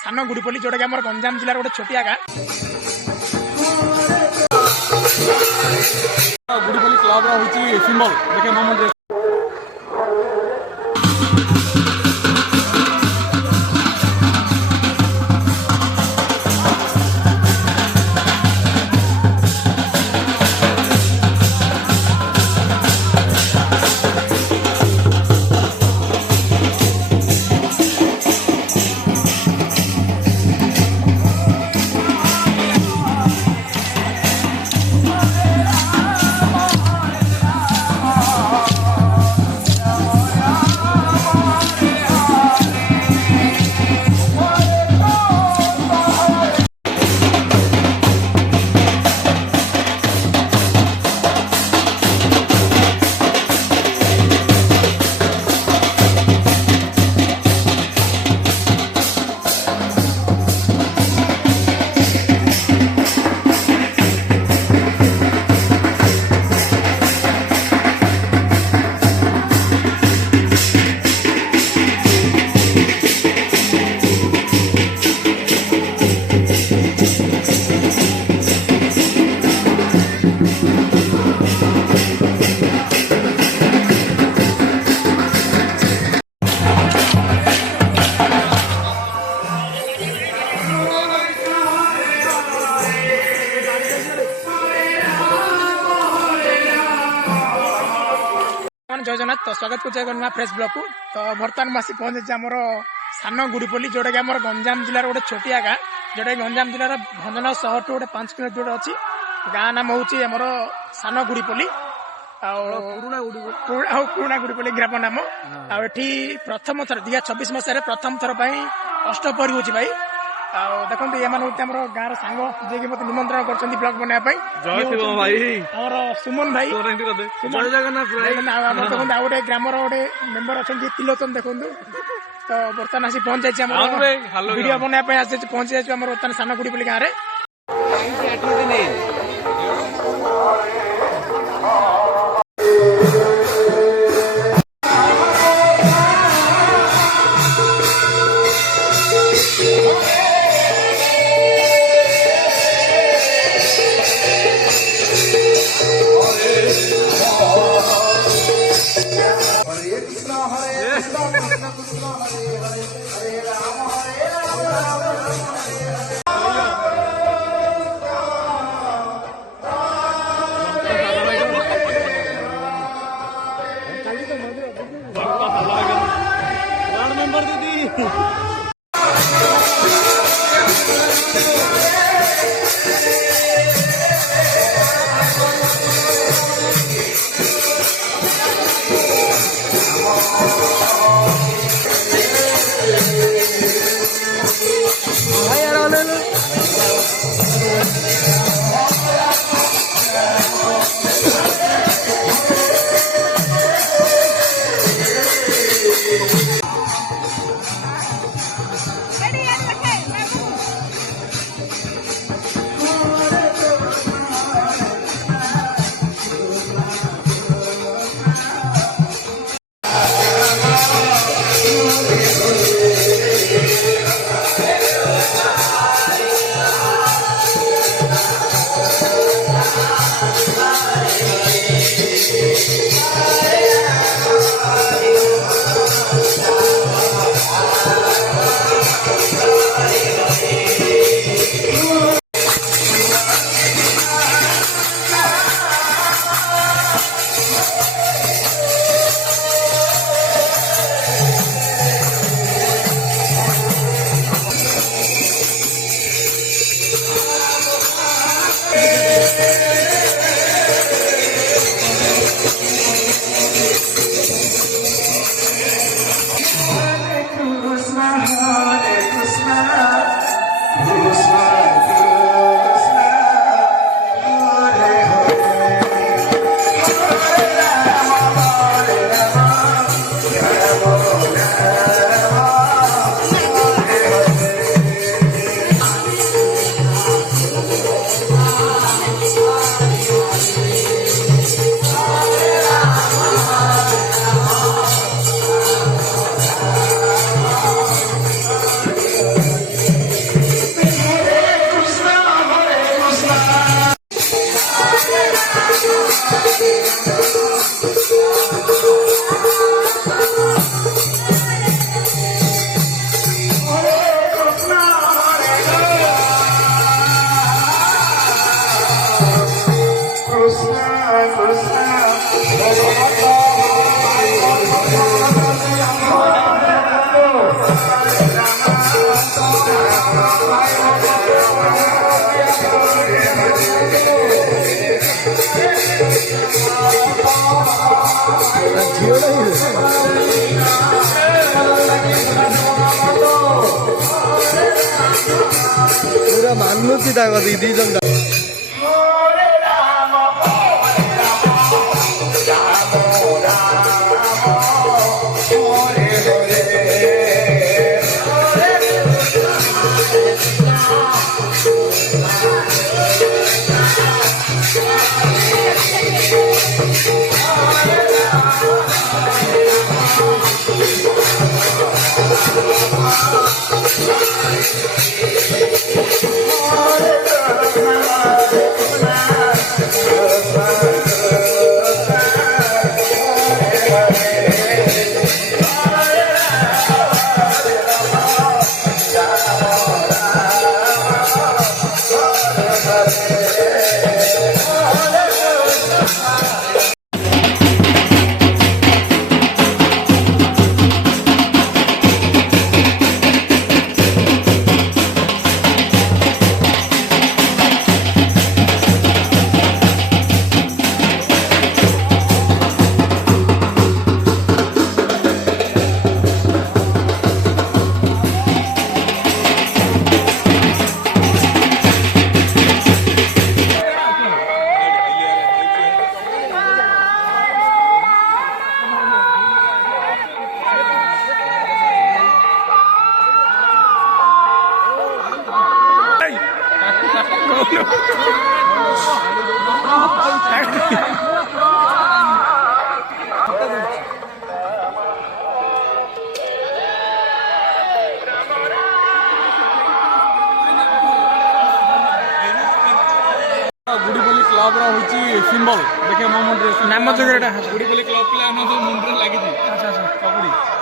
सान गुड़ीपल्ली जोटा कि आम गंजाम जिलार गोटे छोटिया गाँ। गुड़ीपल्ली क्लब रही सिंबल देखे मोमेंट जय जगन्नाथ। तो स्वागत कर फ्रेश ब्लॉग को। तो बर्तमान आसी पहुंचे आमर सान गुड़ीपल्ली जोटा कि आम गंजाम जिलार गोटे छोटिया गाँ, जोटा कि गंजाम जिलार भंजनगर सहर टू गोटे 5 किलोमीटर दूर अच्छी गाँ नाम हूँ आमर सान गुड़ीपल्ली पुराणा गुड़ीपल्ली ग्राम नाम। आठी प्रथम थर 2026 मसीह प्रथम थर अष्टपहरी हो भाई। देखो ये आम गाँव सांग जी मत निमंत्रण कर ब्लॉग बनाया सुमन भाई देखो गोटे ग्रामर गोटे मेम्बर अच्छा तिलोचन देखो। तो बर्तमान आसी पहुंच जाए वीडियो बनाया आस पहुंची जाए बर्तमान सान गुड़ीपल्ली गाँव में। ପୁରା ମାନୁଛି ତାଙ୍କ ଦି ଜଣ गुड़ीपल्ली क्लब रही सिंबल देखे मो मुंडे नाम जो गुड़ीपल्ली क्लब पिला मुंडे लगी अच्छा अच्छा पकड़ी